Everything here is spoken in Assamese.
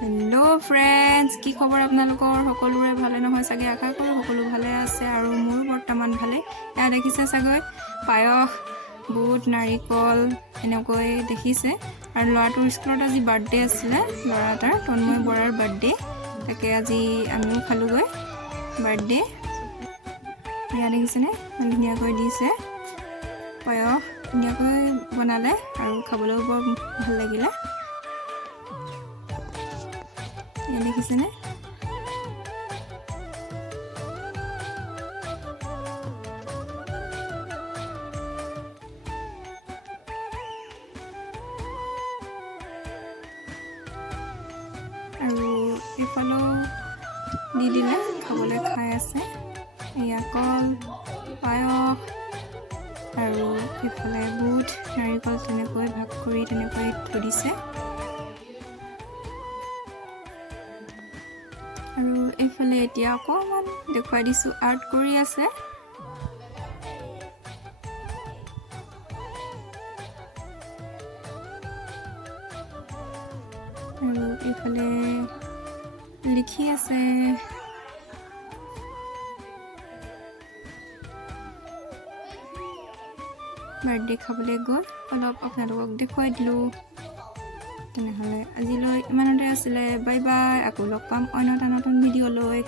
হেল্ল' ফ্ৰেণ্ডছ, কি খবৰ আপোনালোকৰ? সকলোৰে ভালে নহয় চাগে? আশা কৰোঁ সকলো ভালে আছে আৰু মোৰ বৰ্তমান ভালে। এয়া দেখিছে চাগৈ পায়স, বুট, নাৰিকল এনেকৈ দেখিছে। আৰু ল'ৰাটোৰ স্কুলত আজি বাৰ্থডে আছিলে, ল'ৰা এটাৰ তন্ময় বৰাৰ বাৰ্থডে। তাকে আজি আমিও খালোঁগৈ বাৰ্থডে। এয়া দেখিছেনে, ইমান ধুনীয়াকৈ দিছে পায়স, ধুনীয়াকৈ বনালে আৰু খাবলৈও বৰ ভাল লাগিলে। এয়া দেখিছেনে? আৰু এইফালেও দি দিলে, খাবলৈ খাই আছে। এয়া কল, পায়স আৰু এইফালে বুট, নাৰিকল তেনেকৈ ভাগ কৰি তেনেকৈ থৈ দিছে। আৰু এইফালে এতিয়া অকণমান দেখুৱাই দিছোঁ, আৰ্ট কৰি আছে। আৰু এইফালে লিখি আছে। বাৰ্থডে খাবলৈ গৈ অলপ আপোনালোকক দেখুৱাই দিলোঁ। তেনেহ'লে আজিলৈ ইমানতে আছিলে। বাই বাই, আকৌ লগ পাম অন্য এটা নতুন ভিডিঅ'লৈ।